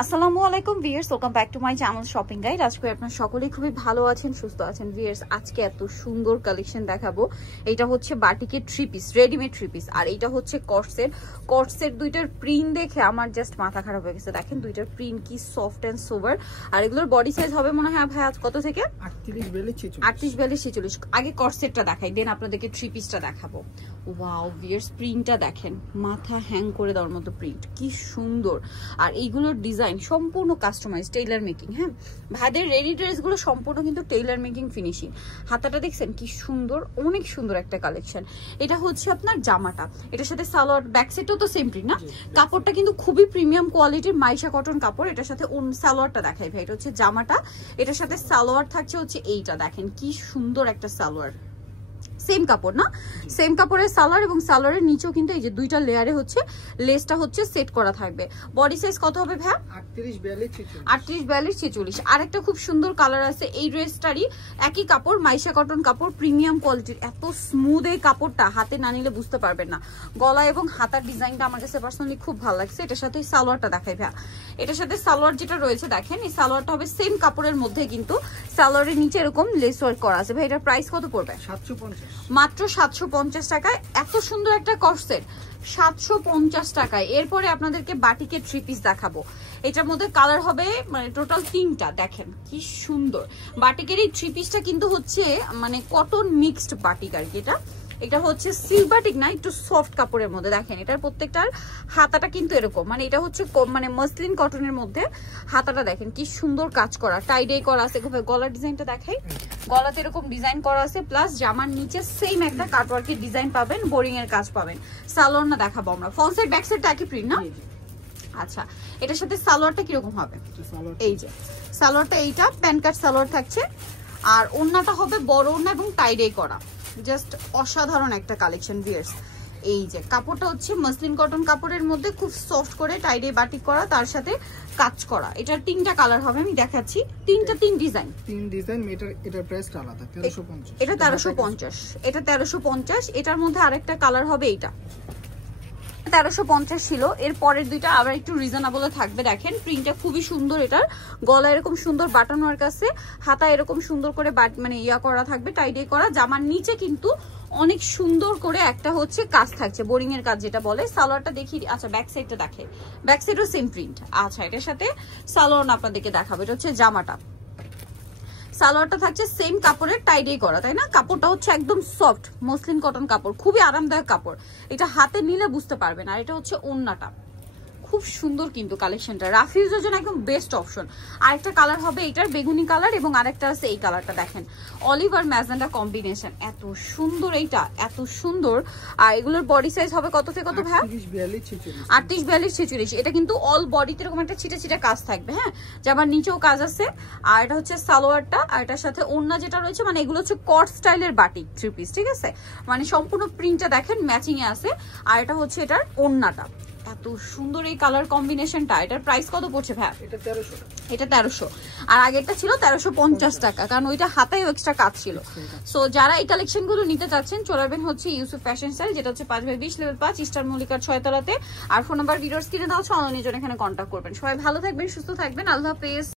আসসালামু আলাইকুম viewers, welcome back to my channel shopping guide. আজকে আপনারা সকলেই খুবই ভালো আছেন, সুস্থ আছেন। ভিউয়ার্স, আজকে এত সুন্দর কালেকশন দেখাবো। এটা হচ্ছে বাটিকের three piece, readymade three piece, আর এটা হচ্ছে কটসের দুইটার প্রিন্ট দেখে আমার জাস্ট মাথা খারাপ হয়ে গেছে। দেখেন দুইটার প্রিন্ট কি সফট এন্ড সোবার। আর এগুলোর বডি সাইজ হবে মনে হয় ভাই আজ কত থেকে 38-42-46। আগে কটসেটটা দেখাই, দেন আপনাদেরকে থ্রি পিসটা দেখাবো। ওয়াও ভিউয়ার্স, প্রিন্টটা দেখেন, মাথা হ্যাং করে দেওয়ার মতো প্রিন্ট, কি সুন্দর। আর এইগুলোর ডিজাইন সম্পূর্ণ কাস্টমাইজ, টেইলার মেকিং। হ্যাঁ, ভাইদের রেডি ড্রেসগুলো সম্পূর্ণ কিন্তু টেইলার মেকিং ফিনিশিং। হাতাটা দেখছেন কি সুন্দর, অনেক সুন্দর একটা কালেকশন। এটা হচ্ছে আপনার জামাটা, এটার সাথে সালোয়ার, ব্যাক সাইডও তো সেম প্রিন্ট না। কাপড়টা কিন্তু খুবই প্রিমিয়াম কোয়ালিটির মাইশা কটন কাপড়। এটার সাথে সালোয়ারটা দেখাই ভাই, এটা হচ্ছে জামাটা, এটার সাথে সালোয়ার থাকছে হচ্ছে এইটা। দেখেন কি সুন্দর একটা সালোয়ার, সেম কাপড় না, সেম কাপড়ের সালোয়ার, এবং সালোয়ারের নিচেও কিন্তু এই যে দুইটা লেয়ারে হচ্ছে লেসটা হচ্ছে সেট করা থাকবে। বডি সাইজ কত হবে ভাই? 38-42-46। আরেকটা খুব সুন্দর কালার আছে এই ড্রেসটারই, একই কাপড়, মাইশা কটন কাপড়, প্রিমিয়াম কোয়ালিটির। এত স্মুথ এই কাপড়টা, হাতে না নিলে বুঝতে পারবেন না। গলা এবং হাতার ডিজাইনটা আমার কাছে পার্সোনালি খুব ভালো লাগছে। এটার সাথে সালোয়ারটা দেখাই ভাই, এটার সাথে সালোয়ার যেটা রয়েছে দেখেন, এই সালোয়ারটা হবে সেম কাপড়ের মধ্যে, কিন্তু সালোয়ারের নিচে এরকম লেস ওয়ার্ক করা আছে। ভাই এটার প্রাইস কত পড়বে? 750, মাত্র 750 টাকায়। এত সুন্দর একটা কর্সেট 750 টাকায়। এরপরে আপনাদেরকে বাটিকের থ্রি পিস দেখাবো। এটার মধ্যে কালার হবে মানে টোটাল 3টা। দেখেন কি সুন্দর বাটিকের এই থ্রি পিসটা, কিন্তু হচ্ছে মানে কটন মিক্সড বাটিক আর কি। এটা হচ্ছে সিল্ক বাটিক না, একটু সফট কাপড়ের মধ্যে। দেখেন এটার প্রত্যেকটার হাতাটা কিন্তু এরকম, মানে এটা হচ্ছে মানে মসলিন কটনের মধ্যে। হাতাটা দেখেন কি সুন্দর কাজ করা, টাইডে করা আছে। গলার ডিজাইনটা দেখাই, গলাতে এরকম ডিজাইন করা আছে, প্লাস জামার নিচে সেম একটা কাটওয়ার্কের ডিজাইন পাবেন, বোরিং এর কাজ পাবেন। সালোয়ার না দেখাবো আমরা, ফ্রন্ট সাইড ব্যাক সাইড একই প্রিন্ট না। আচ্ছা, এটার সাথে সালোয়ারটা কিরকম হবে? এই যে সালোয়ারটা, এইটা প্যান্ট কাট সালোয়ার থাকছে, আর ওড়নাটা হবে বড় ওড়না এবং টাইডে করা। জাস্ট অসাধারণ একটা কালেকশন ভিউয়ার্স। এই যে কাপড়টা হচ্ছে মসলিন কটন কাপড়ের মধ্যে, খুব সফট করে টাইডে বাটিক করা, তার সাথে কাজ করা। এটার 3টা কালার হবে, আমি দেখাচ্ছি। 3 ডিজাইন, এটার প্রাইসটা আলাদা, 1350। এটা 1350, এটা 1350। এটার মধ্যে আরেকটা কালার হবে, এইটা 1350 ছিল। এর পরের দুইটা আবার একটু রিজনেবল থাকবে। দেখেন প্রিন্টটা খুবই সুন্দর, এটার গলা এরকম সুন্দর বাটন ওয়ার্ক আছে, হাতা এরকম সুন্দর করে মানে ইয়া করা থাকবে, টাইডে করা। জামার নিচে কিন্তু অনেক সুন্দর করে একটা হচ্ছে কাজ থাকছে, বোরিং এর কাজ যেটা বলে। সালোয়ারটা দেখি, আচ্ছা ব্যাক সাইডটা দেখে, ব্যাক সাইডও সেম প্রিন্ট। আচ্ছা, এটার সাথে সালোয়ার আপনাদেরকে দেখাবো। এটা হচ্ছে জামাটা, সালোয়ারটা থাকছে সেম কাপড়ের টাইডে করা, তাই না? কাপড়টা হচ্ছে একদম সফট মসলিন কটন কাপড়, খুবই আরামদায়ক কাপড়। এটা হাতে নিলে বুঝতে পারবেন। আর এটা হচ্ছে ওড়নাটা, খুব সুন্দর কিন্তু কালেকশনটা, রাফ ইউজের জন্য একদম বেস্ট অপশন। আরেকটা কালার হবে এটার বেগুনি কালার, এবং আরেকটা আছে এই কালারটা। দেখেন অলিভ আর ম্যাজেন্ডা কম্বিনেশন, এত সুন্দর এইটা, এত সুন্দর। আর এগুলোর বডি সাইজ হবে কত থেকে কত ভাই? 38-42-46। এটা কিন্তু অল বডিতে এরকম একটা ছিটে ছিটে কাজ থাকবে। হ্যাঁ, যাবার নিচেও কাজ আছে। আর এটা হচ্ছে সালোয়ারটা, আর এটার সাথে ওড়না যেটা রয়েছে, মানে এগুলো হচ্ছে কট স্টাইলের বাটিক থ্রি পিস, ঠিক আছে? মানে সম্পূর্ণ প্রিন্টটা দেখেন ম্যাচিং এ আছে। আর এটা হচ্ছে এটার ওড়নাটা, এত সুন্দর এই কালার কম্বিনেশনটা। এটার প্রাইস কত পড়ছে ভাই? এটা 1300। আর আগেরটা ছিল 1350 টাকা, কারণ ওইটা হাতেও এক্সট্রা কাজ ছিল। সো যারা এই কালেকশন গুলো নিতে চাচ্ছেন, চলে আসবেন হচ্ছে ইউসুফ ফ্যাশন স্টাইল, যেটা হচ্ছে 5/20 লেভেল 5 ইস্টার মল্লিকার 6 তলাতে। আর ফোন নাম্বার ভিডিওর স্ক্রিনে দেওয়া আছে, অনলাইনে জন্য এখানে কন্ট্যাক্ট করবেন। সবাই ভালো থাকবেন, সুস্থ থাকবেন, আল্লাহ হাফেজ।